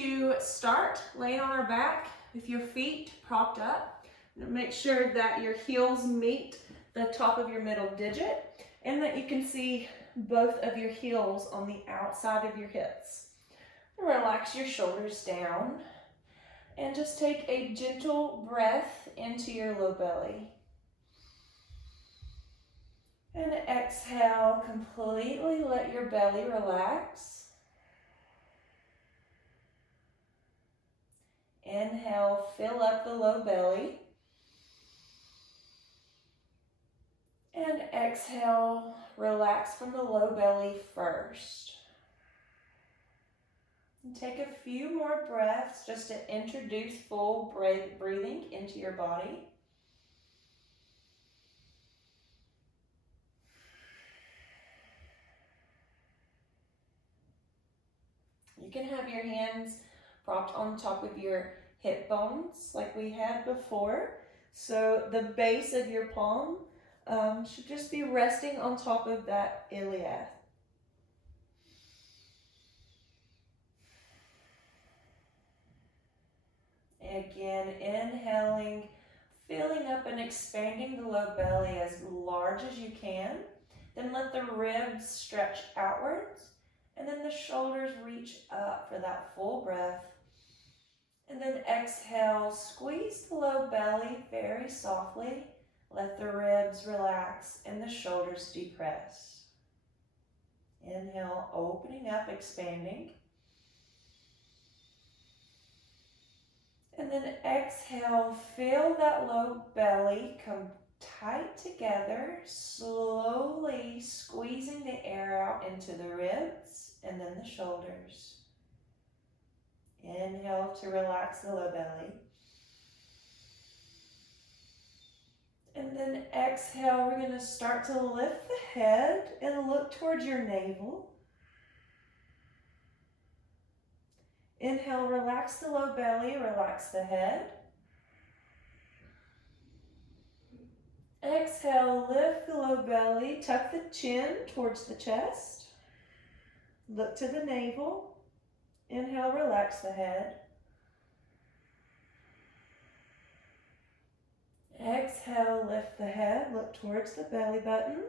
to start laying on our back with your feet propped up. Make sure that your heels meet the top of your middle digit and that you can see both of your heels on the outside of your hips. Relax your shoulders down and just take a gentle breath into your low belly. And exhale, completely let your belly relax. Inhale, fill up the low belly. And exhale, relax from the low belly first. And take a few more breaths just to introduce full breathing into your body. You can have your hands propped on top of your hip bones like we had before. So the base of your palm should just be resting on top of that iliac. Again, inhaling, filling up and expanding the low belly as large as you can. Then let the ribs stretch outwards, and then the shoulders reach up for that full breath. And then exhale, squeeze the low belly very softly. Let the ribs relax and the shoulders depress. Inhale, opening up, expanding. And then exhale, feel that low belly come tight together, slowly squeezing the air out into the ribs and then the shoulders. Inhale to relax the low belly. And then exhale, we're going to start to lift the head and look towards your navel. Inhale, relax the low belly, relax the head. Exhale, lift the low belly, tuck the chin towards the chest. Look to the navel. Inhale, relax the head. Exhale, lift the head, look towards the belly button.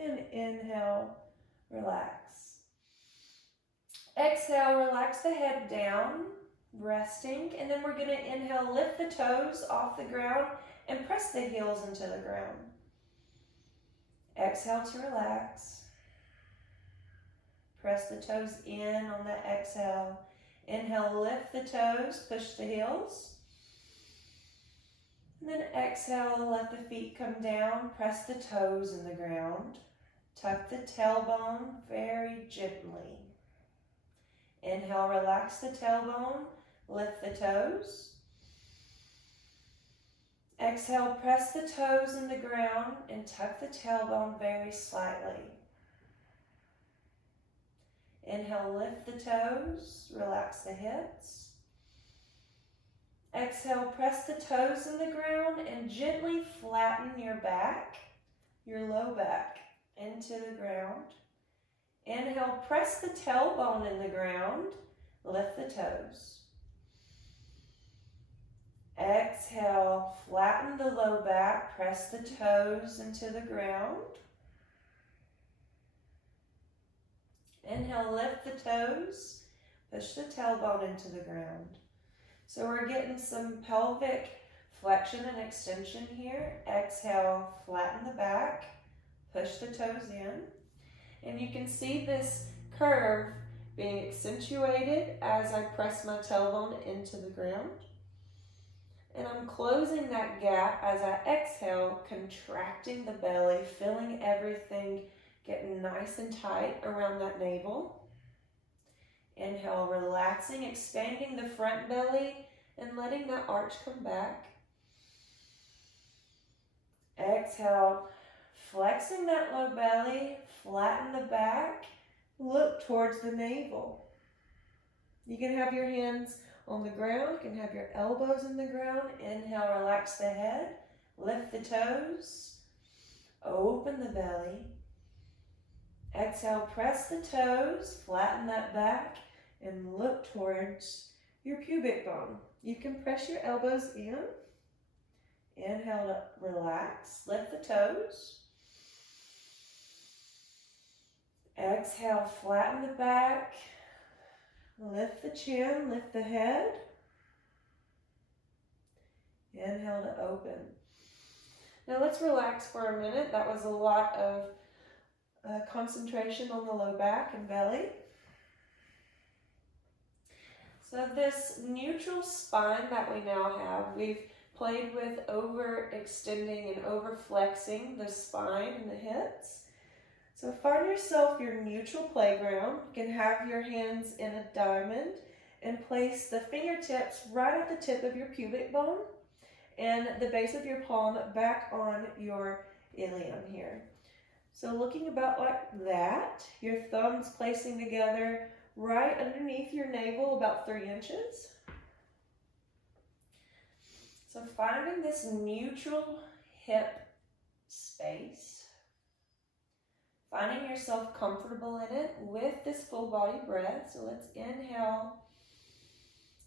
And inhale, relax. Exhale, relax the head down, resting. And then we're going to inhale, lift the toes off the ground and press the heels into the ground. Exhale to relax. Press the toes in on the exhale. Inhale, lift the toes, push the heels. And then exhale, let the feet come down, press the toes in the ground. Tuck the tailbone very gently. Inhale, relax the tailbone, lift the toes. Exhale, press the toes in the ground and tuck the tailbone very slightly. Inhale, lift the toes, relax the hips. Exhale, press the toes in the ground and gently flatten your back, your low back, into the ground. Inhale, press the tailbone in the ground, lift the toes. Exhale, flatten the low back, press the toes into the ground. Inhale, lift the toes, push the tailbone into the ground. So we're getting some pelvic flexion and extension here. Exhale, flatten the back, push the toes in. And you can see this curve being accentuated as I press my tailbone into the ground. And I'm closing that gap as I exhale, contracting the belly, filling everything, getting nice and tight around that navel. Inhale, relaxing, expanding the front belly and letting that arch come back. Exhale, flexing that low belly, flatten the back, look towards the navel. You can have your hands on the ground, you can have your elbows in the ground. Inhale, relax the head, lift the toes, open the belly. Exhale, press the toes, flatten that back, and look towards your pubic bone. You can press your elbows in. Inhale to relax, lift the toes. Exhale, flatten the back. Lift the chin, lift the head. Inhale to open. Now let's relax for a minute. That was a lot of concentration on the low back and belly. So this neutral spine that we now have, we've played with overextending and overflexing the spine and the hips. So find yourself your neutral playground. You can have your hands in a diamond and place the fingertips right at the tip of your pubic bone and the base of your palm back on your ilium here. So looking about like that, your thumbs placing together right underneath your navel about 3 inches. So finding this neutral hip space, finding yourself comfortable in it with this full body breath. So let's inhale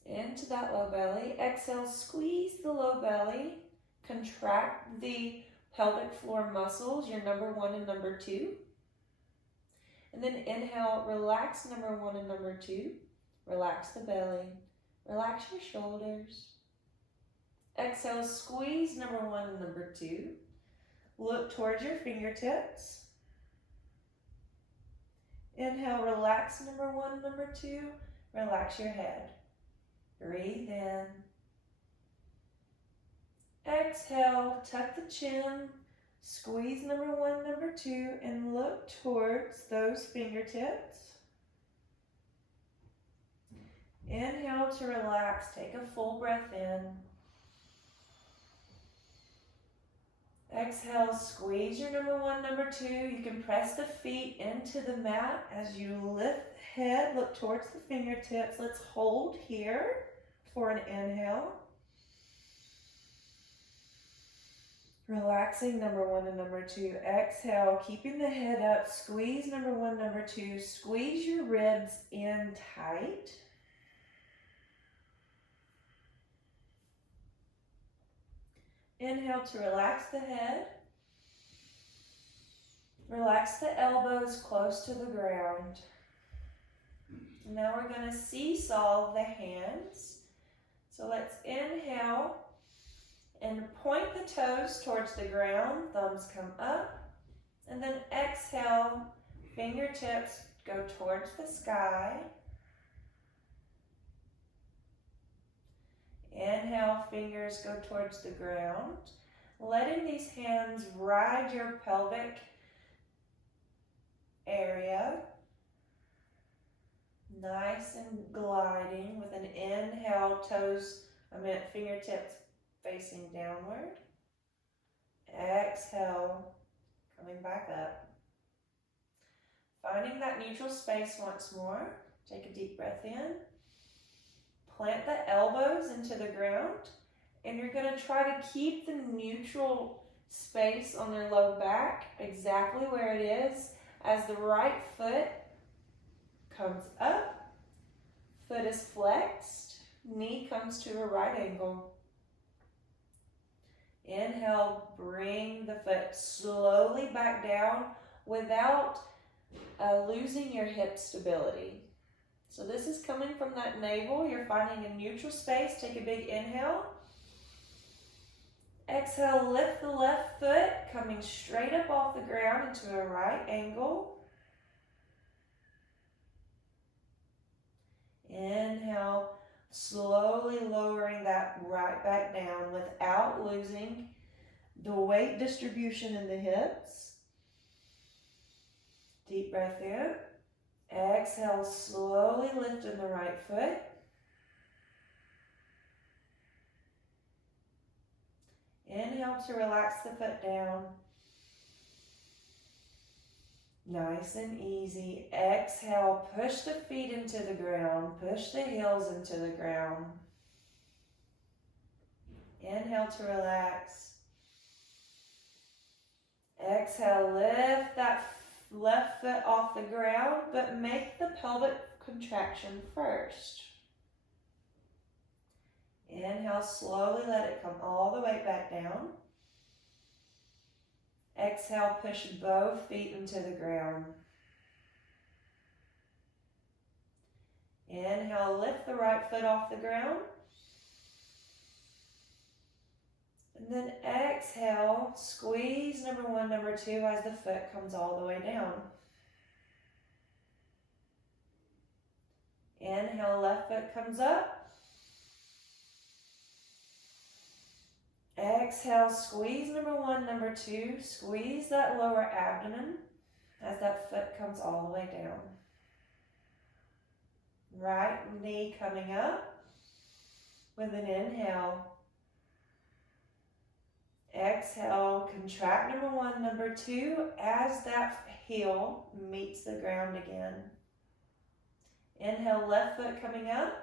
into that low belly. Exhale, squeeze the low belly, contract the pelvic floor muscles, your number 1 and number 2. And then inhale, relax number 1 and number 2. Relax the belly, relax your shoulders. Exhale, squeeze number 1 and number 2. Look towards your fingertips. Inhale, relax number 1, number 2. Relax your head. Breathe in. Exhale, tuck the chin, squeeze number 1, number 2, and look towards those fingertips. Inhale to relax, take a full breath in. Exhale, squeeze your number 1, number 2. You can press the feet into the mat as you lift the head, look towards the fingertips. Let's hold here for an inhale. Relaxing number 1 and number 2. Exhale, keeping the head up. Squeeze number 1, number 2. Squeeze your ribs in tight. Inhale to relax the head. Relax the elbows close to the ground. Now we're going to seesaw the hands. So let's inhale and point the toes towards the ground. Thumbs come up. And then exhale, fingertips go towards the sky. Inhale, fingers go towards the ground. Letting these hands ride your pelvic area. Nice and gliding with an inhale, fingertips facing downward. Exhale, coming back up. Finding that neutral space once more. Take a deep breath in. Plant the elbows into the ground, and you're going to try to keep the neutral space on their low back exactly where it is as the right foot comes up, foot is flexed, knee comes to a right angle. Inhale, bring the foot slowly back down without losing your hip stability. So this is coming from that navel. You're finding a neutral space. Take a big inhale. Exhale, lift the left foot, coming straight up off the ground into a right angle. Inhale, slowly lowering that right back down without losing the weight distribution in the hips. Deep breath in. Exhale, slowly lifting the right foot. Inhale to relax the foot down. Nice and easy. Exhale, push the feet into the ground. Push the heels into the ground. Inhale to relax. Exhale, lift that left foot off the ground, but make the pelvic contraction first. Inhale, slowly let it come all the way back down. Exhale, push both feet into the ground. Inhale, lift the right foot off the ground. And then exhale, squeeze number one, number two as the foot comes all the way down. Inhale, left foot comes up. Exhale, squeeze number one, number two. Squeeze that lower abdomen as that foot comes all the way down. Right knee coming up with an inhale. Exhale, contract number one, number two as that heel meets the ground again. Inhale, left foot coming up.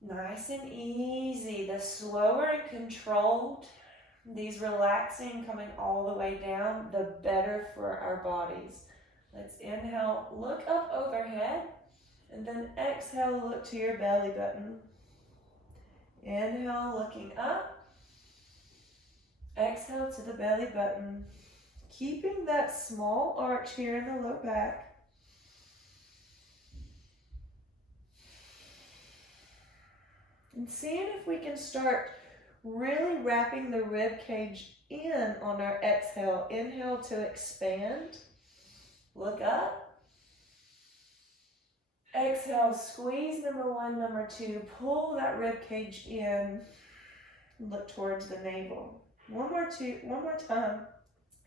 Nice and easy. The slower and controlled, these relaxing coming all the way down, the better for our bodies. Let's inhale, look up overhead, and then exhale, look to your belly button. Inhale, looking up. Exhale to the belly button. Keeping that small arch here in the low back. And seeing if we can start really wrapping the rib cage in on our exhale. Inhale to expand. Look up. Exhale, squeeze number one, number two. Pull that rib cage in. Look towards the navel. One more time.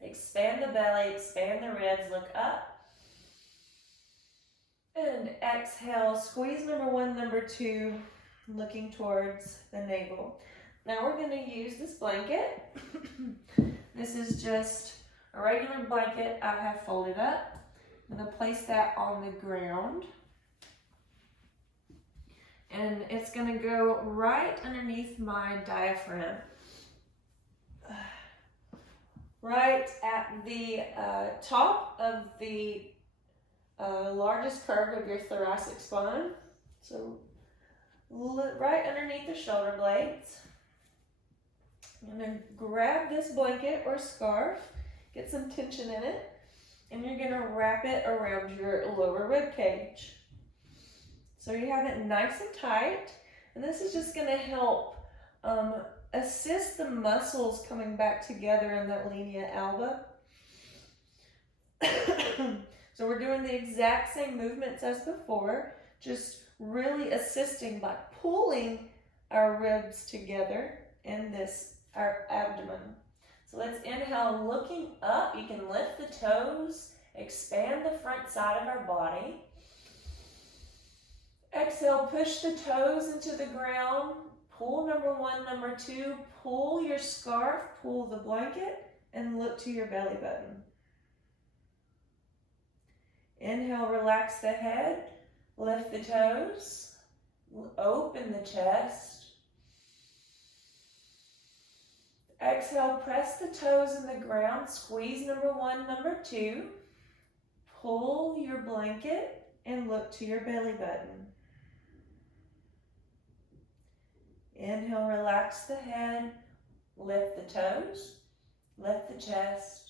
Expand the belly, expand the ribs, look up. And exhale, squeeze number one, number two, looking towards the navel. Now we're going to use this blanket. This is just a regular blanket I have folded up. I'm going to place that on the ground. And it's going to go right underneath my diaphragm. Right at the top of the largest curve of your thoracic spine. So right underneath the shoulder blades. I'm going to grab this blanket or scarf, get some tension in it, and you're going to wrap it around your lower rib cage. So you have it nice and tight, and this is just going to help assist the muscles coming back together in that linea alba. So we're doing the exact same movements as before, just really assisting by pulling our ribs together in this, our abdomen. So let's inhale, looking up. You can lift the toes, expand the front side of our body. Exhale, push the toes into the ground. Pull number one, number two. Pull your scarf, pull the blanket, and look to your belly button. Inhale, relax the head. Lift the toes. Open the chest. Exhale, press the toes in the ground. Squeeze number one, number two. Pull your blanket and look to your belly button. Inhale, relax the head, lift the toes, lift the chest.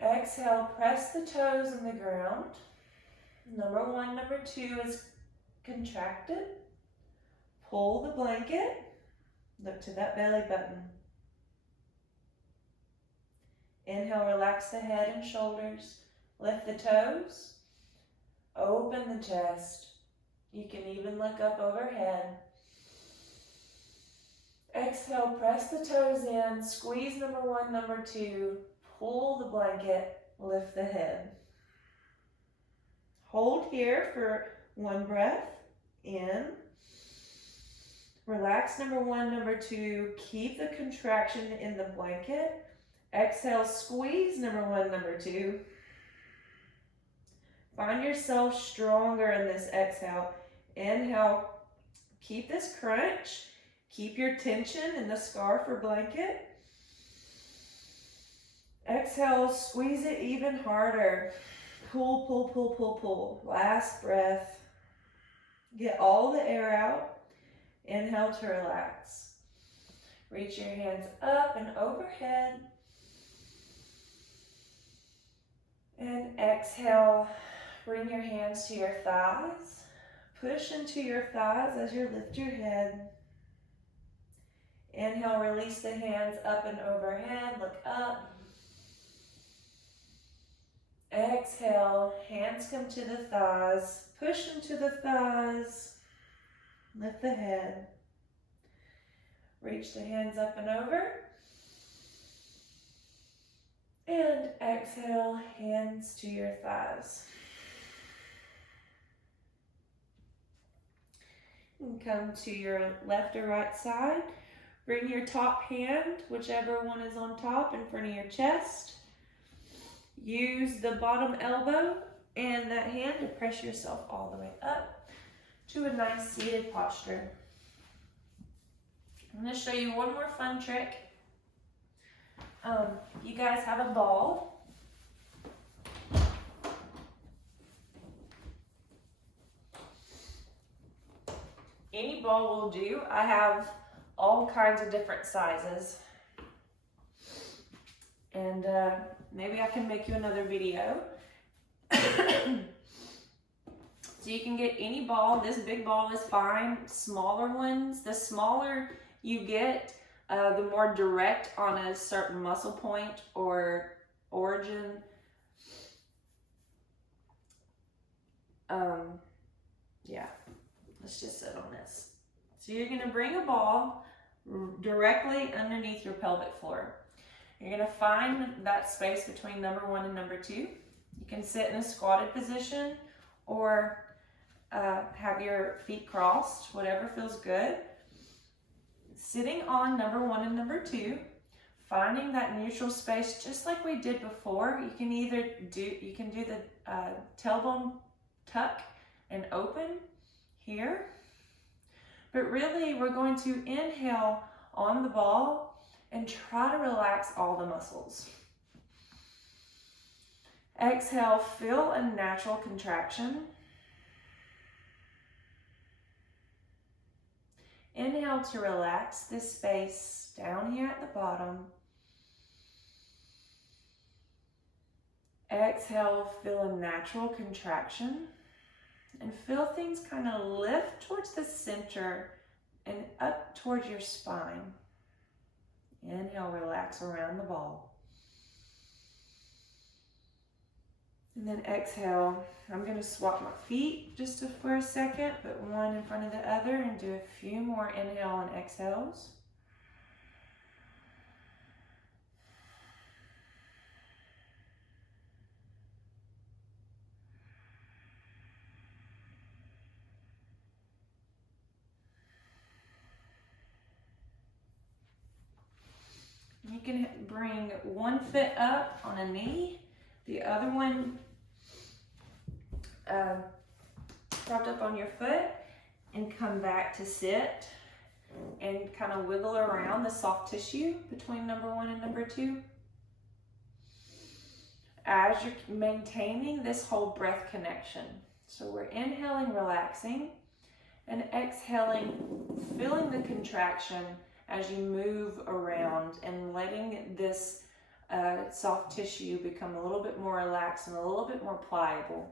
Exhale, press the toes in the ground. Number one, number two is contracted. Pull the blanket, look to that belly button. Inhale, relax the head and shoulders, lift the toes, open the chest. You can even look up overhead. Exhale, press the toes in, squeeze number one, number two, pull the blanket, lift the head. Hold here for one breath, in. Relax number one, number two, keep the contraction in the blanket. Exhale, squeeze number one, number two. Find yourself stronger in this exhale. Inhale, keep this crunch, keep your tension in the scarf or blanket. exhale, squeeze it even harder. Pull, pull, pull, pull, pull. Last breath. Get all the air out. Inhale to relax. Reach your hands up and overhead. And exhale, bring your hands to your thighs. Push into your thighs as you lift your head. Inhale, release the hands up and overhead, look up. Exhale, hands come to the thighs, push into the thighs, lift the head. Reach the hands up and over. And exhale, hands to your thighs. And come to your left or right side. Bring your top hand, whichever one is on top, in front of your chest. Use the bottom elbow and that hand to press yourself all the way up to a nice seated posture. I'm going to show you one more fun trick. You guys have a ball. Any ball will do. I have all kinds of different sizes. And maybe I can make you another video. So you can get any ball. This big ball is fine. Smaller ones, the smaller you get, the more direct on a certain muscle point or origin. Yeah, let's just sit on this. So you're gonna bring a ball directly underneath your pelvic floor. You're gonna find that space between number 1 and number 2. You can sit in a squatted position or have your feet crossed, whatever feels good. Sitting on number 1 and number 2, finding that neutral space just like we did before. You can either do the tailbone tuck and open here, but really we're going to inhale on the ball and try to relax all the muscles. Exhale, feel a natural contraction. Inhale to relax this space down here at the bottom. Exhale, feel a natural contraction. And feel things kind of lift towards the center and up towards your spine. Inhale, relax around the ball. And then exhale, I'm going to swap my feet just for a second, put one in front of the other and do a few more inhale and exhales. You can bring one foot up on a knee, the other one propped up on your foot, and come back to sit and kind of wiggle around the soft tissue between number 1 and number 2. As you're maintaining this whole breath connection. So we're inhaling, relaxing, and exhaling, feeling the contraction as you move around and letting this soft tissue become a little bit more relaxed and a little bit more pliable.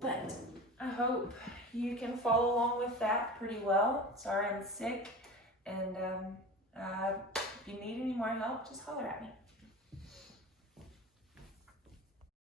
But I hope you can follow along with that pretty well. Sorry I'm sick, and if you need any more help, just holler at me.